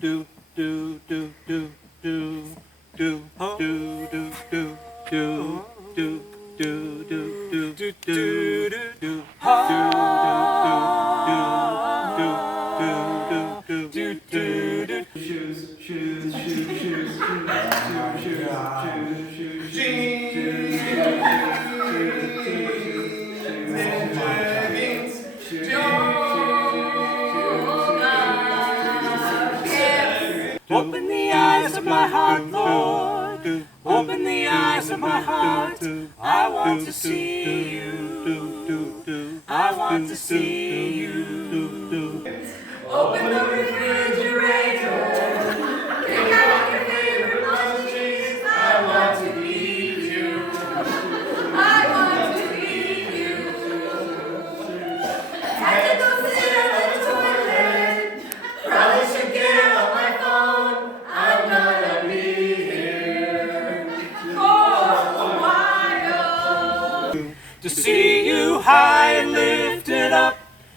do do do do do do do do do do do do do do do do Open the eyes of my heart, Lord. Open the eyes of my heart. I want to see you. I want to see you. Open the refrigerator. Pick out your favorite munchies. I want to eat you. I want to eat you. Tacticals in the toilet. Probably should get on my phone. I'm gonna be here for a while. To see you high and lifted up,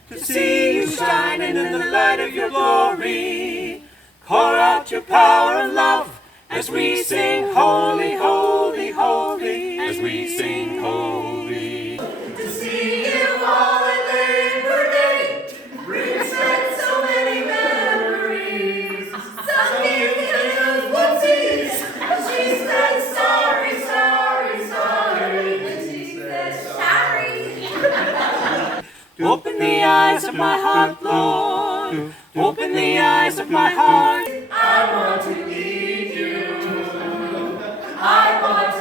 to see you shining in the light of your glory. Pour out your power and love as we sing holy, holy, holy, as we sing holy. To see you all at Labor Day brings back so many memories. Some kids whoopsies. She said sorry, sorry, sorry. And she said sorry. Open the eyes of my heart, Lord. Open the eyes of my heart. I want to eat you. I want